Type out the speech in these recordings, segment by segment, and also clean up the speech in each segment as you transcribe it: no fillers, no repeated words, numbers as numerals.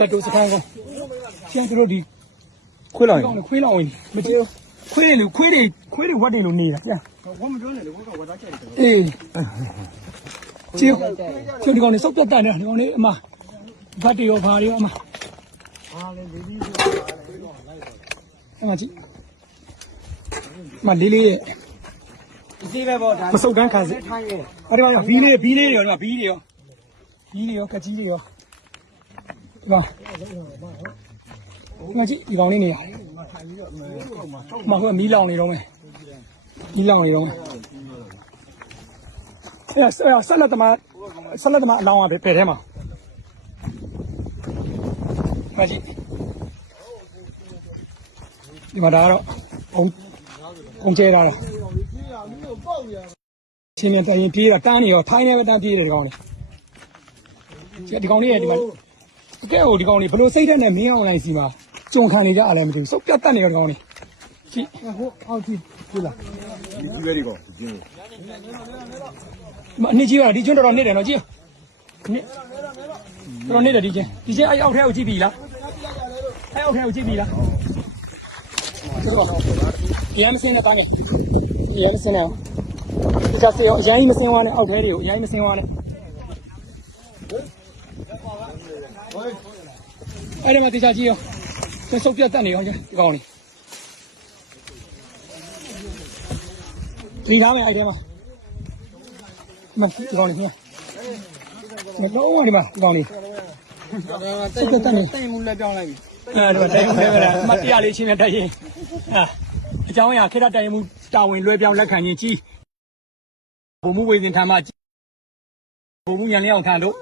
လက်တို့စခန်းကောရှင်းတို့ဒီ ခွေးလောင် ခွေးလောင်ဝင်မကြည့်ခွေးတွေခွေးတွေဝတ်တယ်လို့နေတာရှင်းဝတ်မပြောနဲ့လေဝတ်ကဝတ်သားချက်တယ်အေးကျိုးဒီကောင်နေစောက်ပြတ်တယ်ဒီကောင်နေအမဘတ်တွေရောဘာတွေရောအမအားလေလေးလေးအမကြည့်မလေးလေးရဲ့ဒီပဲပေါ့ဒါမစုတ်ကန်းခါစစ်အဲ့ဒီမှာဘီးလေးတွေရောဒီမှာဘီးတွေရောကကြီးတွေရောဒီမှာဒီမှာကြည့်ဒီကောင်လေးနေရတယ်မဟုတ်မီးလောင်နေတော့မယ်အဲ့ဆက်လက်သမားအလောင်းကဘယ်ထဲမှာမကြည့်ဒီမှာဒါကတော့ဘုံကျဲတာလားချင်းမြန်တိုင်ပြေးတာတန်းနေရောထိုင်းနေပဲတန်းပြေးတယ်ဒီကောင်လေးဒီကောင်လေးရဲ့ဒီမှာတကယ်ဟိုဒီကောင်လေးဘလို့စိတ်ဓာတ်နဲ့မင်းအောင်လိုက်စီမှာကြုံခံနေကြအားလည်းမသိဘူးစုပ်ပြတ်တတ်နေရောဒီကောင်လေးကြည့်ဟိုအောက်ကြည့်ဟုတ်လားဒီပဲဒီကောင်ဒီကျွန်းအနည်းကြီးပါဒီကျွန်းတော်တော်နေတယ်နော်ကြည့်တော်တော်နေတယ်ဒီကျွန်းအဲ့အောက်ထဲကိုကြည့်ပြီလားအဲ့အောက်ထဲကိုကြည့်ပြီလားဒီကောင်ဒီအမစင်းနဲ့တားနေဒီအမစင်းနဲ့ဒီကစေရောအရင်ကြီးမစင်းသွားနဲ့အောက်ထဲတွေကိုအရင်ကြီးမစင်းသွားနဲ့အဲ့ဒီမှာတေချာကြည့်ရောစုပ်ပြတ်တတ်နေရောဒီကောင်လေးဒီသားမယ်အဲ့ဒီမှာမဒီကောင်လေးခင်ဗျမတော့ဒီမှာဒီကောင်လေးစုပ်ပြတ်တတ်နေတိုင်မှုလက်ပြောင်းလိုက်ပြီအဲ့ဒါတိုင်မှုပဲလားမတရားလေးချင်းနဲ့တိုက်ရင်အကြောင်းအရာခေတ္တတိုင်မှုတာဝန်လွှဲပြောင်းလက်ခံခြင်းကြီးဘုံမှုဝေစဉ်ထမ်းမှဘုံမှုညံလျောင်းထမ်းတို့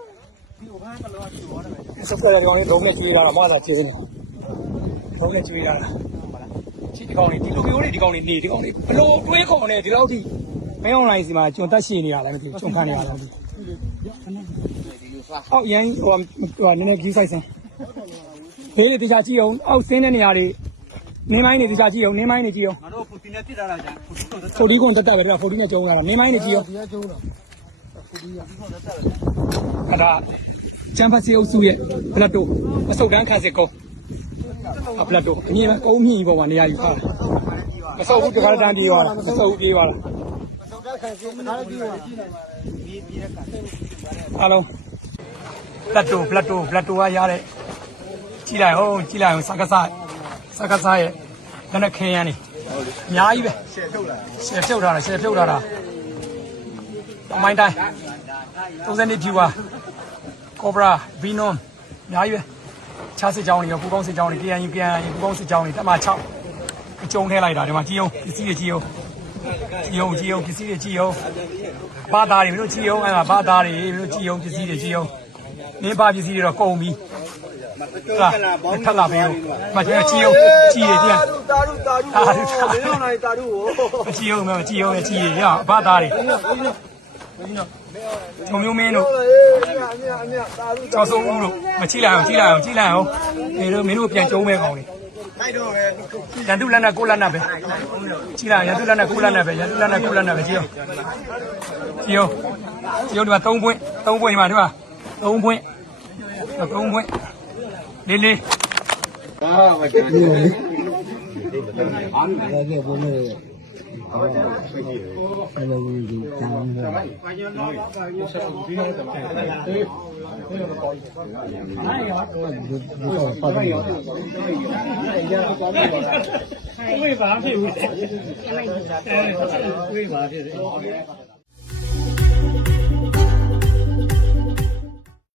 စုပ်ပြတ်တဲ့ကောင်လေးလုံးနဲ့ကျွေးတာမဟုတ်လားခြေစင်းလုံးနဲ့ကျွေးတာလားဒီကောင်လေးဒီလိုမျိုးလေးဒီကောင်လေးနေဒီကောင်လေးဘလို့တွေးခေါ်နေဒီလောက်ထိမင်းအွန်လိုင်းစီမှာကျွန်တက်ရှိနေတာလည်းမသိဘူးကျွန်ခံနေရတာမသိဘူးအောက်ရန်ဟိုနည်းနည်းကြီးဆိုင်စမ်းဘေးတေချာကြည့်အောင်အောက်ဆင်းတဲ့နေရာတွေနင်းမိုင်းတွေတေချာကြည့်အောင်နင်းမိုင်းတွေကြည့်အောင်ငါတို့ဖိုတီနဲ့ပြစ်တာလားကြာဖိုတီကွန်တက်ပဲဗျာဖိုတီနဲ့ကျုံရတာနင်းမိုင်းတွေကြည့်အောင်ဒီကကျုံတာဖိုတီကအဲ့ဒါချမ်ပစီအုပ်စုရဲ့ဘလက်တိုအစုတ်တန်းခန့်စစ်ကုန်းအပလက်တိုအမြင်ကုန်းမြင့်ပေါ်မှာနေရာယူထားတာမဆုပ်ဘူးတခါတန်းပြေးသွားတာမဆုပ်ဘူးပြေးသွားတာအားလုံးပလက်တိုကရတဲ့ကြည့်လိုက်အောင်စကစားရဲ့လက်နဲ့ခင်းရမ်းနေအများကြီးပဲရှယ်ဖြုတ်ထားတာတောင်ပိုင်းတိုင်း32ဖြူပါကောဘရာဗီနွန်အများကြီးပဲချားစစ်ကြောင်းတွေရောပူကောင်းစစ်ကြောင်းတွေ KNU ပူကောင်းစစ်ကြောင်းတွေတက်မ6အကျုံထဲလိုက်တာဒီမှာကြည့်အောင်ပစ္စည်းတွေကြည့်အောင်ပစ္စည်းတွေကြည့်အောင်ဘာသားတွေမလို့ကြည့်အောင်အဲ့ဒါဘာသားတွေမလို့ကြည့်အောင်ပစ္စည်းတွေကြည့်အောင်နင်းပါပစ္စည်းတွေတော့ကုန်ပြီဟာထပ်လာပဲမကြည့်ကြည့်အောင်ကြည့်ရပြန်တာရုမင်းအောင်လိုက်တာရုကိုကြည့်အောင်ကြည့်ရဘာသားတွေချုံမျိုးမင်းတို့ကျော်စိုးဦးတို့မကြည့်လိုက်အောင်မင်းတို့ပြန်ကျုံးမဲ့ကောင်လေးလိုက်တော့ပဲရန်သူလက်နဲ့ကိုလက်နဲ့ပဲကြည့်လိုက်ရန်သူလက်နဲ့ကိုလက်နဲ့ပဲကြည့်အောင်ဒီမှာ3ပွင့်ဒီမှာဒီမှာ3ပွင့်လေးဟာမကြည့်ဘူးအားလည်းဘုံနဲ့အဲ့လိုကြီးတောင်းတယ်ဝေးပါဖြစ်ဘူးဝေးပါဖြစ်တယ်